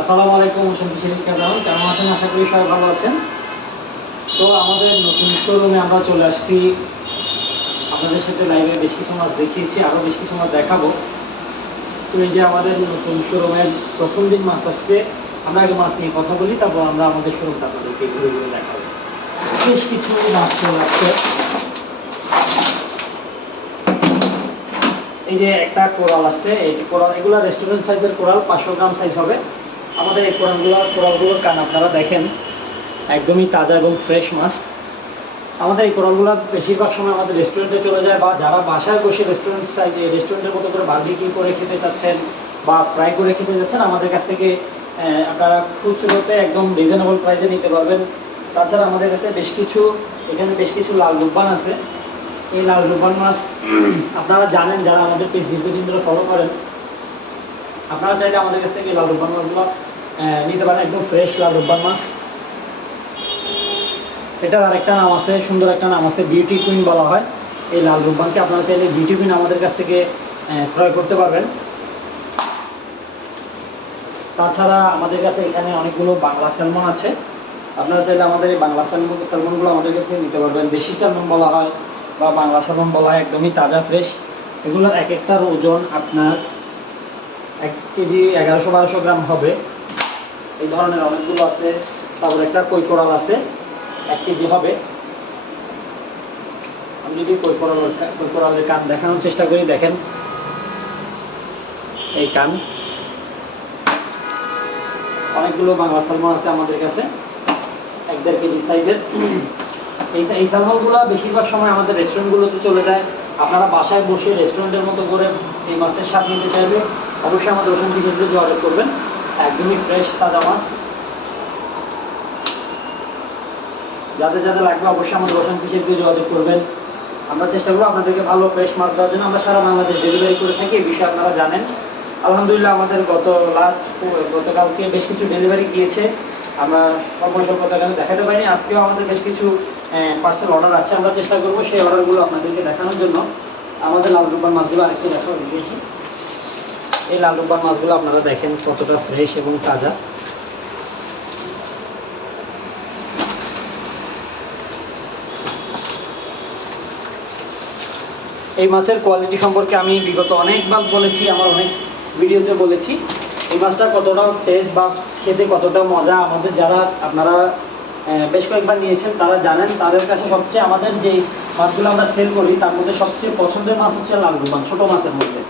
আসসালামু আলাইকুম শান্তি শেখ কেমন কেমন আছেন? আশা করি সবাই ভালো আছেন। তো আমাদের নতুন শোরুমে আমরা চলে আসছি। আপনাদের সাথে লাইভে বেশ কিছু মাছ দেখিয়েছি আরও বেশ কিছু মাছ দেখাবো। তো এই যে আমাদের নতুন শোরুমের প্রথম দিন মাছ আসছে, আমরা আগে মাছ নিয়ে কথা বলি, তারপর আমরা আমাদের শোরুমটা আপনাদেরকে ঘুরে ঘুরে দেখাবো। বেশ কিছু মাছ চলে আসছে। এই যে একটা কোরাল আসছে, এই কোরাল, এগুলো রেস্টুরেন্ট সাইজের কোরাল, পাঁচশো গ্রাম সাইজ হবে। আমাদের এই কোরালগুলো কোরালগুলোর কান আপনারা দেখেন একদমই তাজা এবং ফ্রেশ মাছ। আমাদের এই কোরালগুলো বেশিরভাগ সময় আমাদের রেস্টুরেন্টে চলে যায় বা যারা বাসায় বসে রেস্টুরেন্ট সাইজে রেস্টুরেন্টের মতো করে বার্বিকিউ করে খেতে চাচ্ছেন বা ফ্রাই করে খেতে যাচ্ছেন আমাদের কাছ থেকে আপনারা খুচরোতে একদম রিজনেবল প্রাইসে নিতে পারবেন। তাছাড়া আমাদের কাছে বেশ কিছু এখানে বেশ কিছু লাল রূপবান আছে। এই লাল রূপবান মাছ আপনারা জানেন যারা আমাদের পেজ দীর্ঘদিন ধরে ফলো করেন আপনারা চাইলে আমাদের কাছ থেকে লাল রূপবান মাছগুলো নিতে পারেন, একদম ফ্রেশ লাল রূপবান মাছ। এটার আরেকটা নাম আছে, সুন্দর একটা নাম আছে বিউটি কুইন বলা হয়। এই লাল রূপবানকে আপনারা চাইলে বিউটি কুইন আমাদের কাছ থেকে ক্রয় করতে পারবেন। তাছাড়া আমাদের কাছে এখানে অনেকগুলো বাংলা স্যালমন আছে। আপনারা চাইলে আমাদের এই বাংলা স্যালমন স্যালমনগুলো আমাদের কাছে নিতে পারবেন। দেশি স্যালমন বলা হয় বা বাংলা স্যালমন বলা হয়, একদমই তাজা ফ্রেশ এগুলোর এক একটার ওজন আপনার এক কেজি এগারোশো বারোশো গ্রাম হবে। এই ধরনের অনেকগুলো আছে, তারপর একটা কই কোরাল আছে, এক কেজি হবে। আমি যদি কই কোরাল, কই কোরালের কান দেখানোর চেষ্টা করি, দেখেন। এই কান। অনেকগুলো বাংলা সালমন আছে আমাদের কাছে, এক দেড় কেজি সাইজের। এই এই সালমনগুলো বেশিরভাগ সময় আমাদের রেস্টুরেন্টগুলোতে চলে যায়। আপনারা বাসায় বসে রেস্টুরেন্টের মতো করে এই মাছের স্বাদ নিতে চাইবে অবশ্যই আমাদের ওষুধ টিকিটে যোগাযোগ করবেন। একদমই ফ্রেশ তাজা মাছ। যাদের যাদের লাগবে অবশ্যই আমাদের ওষুধ টিকিটে যোগাযোগ করবেন। আমরা চেষ্টা করব আপনাদেরকে ভালো ফ্রেশ মাছ দেওয়ার জন্য। আমরা সারা বাংলাদেশ ডেলিভারি করে থাকি, এই বিষয়ে আপনারা জানেন। আলহামদুলিল্লাহ আমাদের গত লাস্ট গতকালকে বেশ কিছু ডেলিভারি গিয়েছে। আমরা সময় স্বল্পতার কারণে দেখাতে পারিনি আজকেও আমাদের বেশ কিছু পার্সেল অর্ডার আছে। আমরা চেষ্টা করব সেই অর্ডারগুলো আপনাদেরকে দেখানোর জন্য। আমাদের লাল রূপার মাছগুলো আরেকটু দেখাও দিয়েছি এই লাল রূপার মাছগুলো আপনারা দেখেন কতটা ফ্রেশ এবং তাজা। এই মাছের কোয়ালিটি সম্পর্কে আমি বিগত অনেকবার বলেছি, আমার অনেক ভিডিওতে বলেছি। এই মাছটা কতটা টেস্ট বা খেতে কতটা মজা আমাদের যারা আপনারা বেশ কয়েকবার নিয়েছেন, তারা জানেন, তাদের কাছে সবচেয়ে আমাদের যে মাছগুলো আমরা সেল করি, তার মধ্যে সবচেয়ে পছন্দের মাছ হচ্ছে লাল রূপান ছোটো মাছের মধ্যে।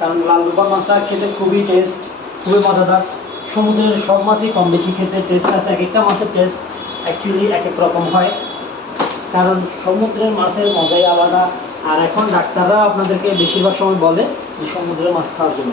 কারণ লাল রূপান মাছটা খেতে খুবই টেস্ট খুবই মজাদার। সমুদ্রের সব মাছই কম বেশি খেতে টেস্ট আছে, এক একটা মাছের টেস্ট অ্যাকচুয়ালি এক এক রকম হয়। কারণ সমুদ্রের মাছের মজাই আলাদা। আর এখন ডাক্তাররা আপনাদেরকে বেশিরভাগ সময় বলে যে সমুদ্রের মাছ খাওয়ার জন্য।